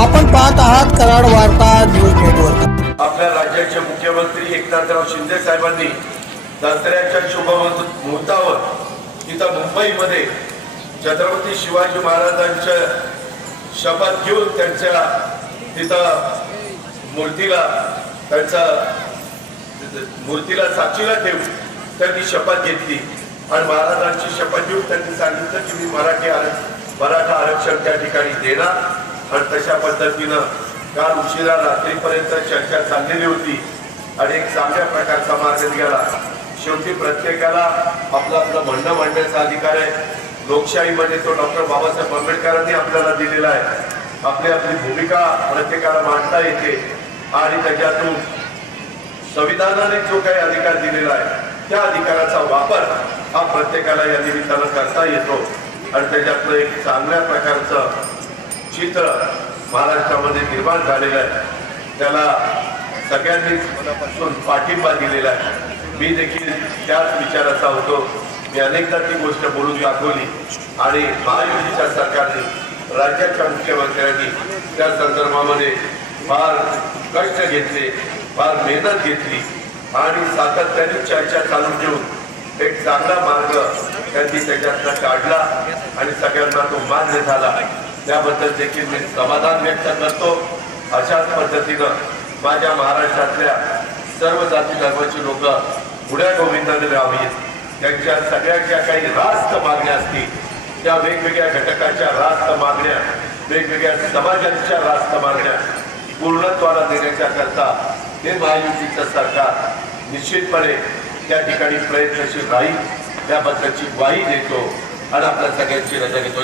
आपण पाहत आहात कराड वार्ता न्यूज नेटवर्क आपल्या राज्याचे मुख्यमंत्री एकनाथराव शिंदे साहेबांनी दसऱ्याच्या शुभ मुहूर्तावर तिथं मुंबईमध्ये छत्रपती शिवाजी महाराजांच्या शपथ घेऊन त्यांच्या तिथं मूर्तीला त्यांचा मूर्तीला साक्षीला ठेवून त्यांनी शपथ घेतली आणि महाराजांची शपथ घेऊन त्यांनी सांगितलं की मी मराठी आरक्षण मराठा आरक्षण त्या ठिकाणी देणार आणि तशा पद्धतीनं काल उशिरा रात्रीपर्यंत चर्चा चाललेली होती आणि एक चांगल्या प्रकारचा मार्ग निघाला शेवटी प्रत्येकाला आपलं आपलं म्हणणं मांडण्याचा अधिकार आहे लोकशाहीमध्ये तो डॉक्टर बाबासाहेब आंबेडकरांनी आपल्याला दिलेला आहे आपली आपली भूमिका प्रत्येकाला मांडता येते आणि त्याच्यातून संविधानाने जो काही अधिकार दिलेला आहे त्या अधिकाराचा वापर हा प्रत्येकाला या निमित्तानं करता येतो आणि त्याच्यातलं एक चांगल्या प्रकारचं चित्र महाराष्ट्रामध्ये निर्माण झालेलं आहे त्याला सगळ्यांनी मनापासून पाठिंबा दिलेला आहे मी देखील त्याच विचाराचा होतो मी अनेकदा ती गोष्ट बोलून दाखवली आणि महायुतीच्या सरकारने राज्याच्या मुख्यमंत्र्यांनी त्या संदर्भामध्ये फार कष्ट घेतले फार मेहनत घेतली आणि सातत्याने चर्चा चालू ठेवून एक चांगला मार्ग त्यांनी त्याच्यातनं काढला आणि सगळ्यांना तो मान्य झाला त्याबद्दल देखील मी समाधान व्यक्त करतो अशाच पद्धतीनं माझ्या महाराष्ट्रातल्या सर्व जाती धर्माची लोक पुढ्या गोविंदाने राहावीत त्यांच्या सगळ्यांच्या काही रास्त मागण्या असतील त्या वेगवेगळ्या घटकाच्या रास्त मागण्या वेगवेगळ्या समाजांच्या रास्त मागण्या पूर्णत्वाला देण्याच्या करता हे महायुतीचं सरकार निश्चितपणे त्या ठिकाणी प्रयत्नशील राहील त्याबद्दलची ग्वाही देतो आणि आपल्या सगळ्यांची रजा घेतो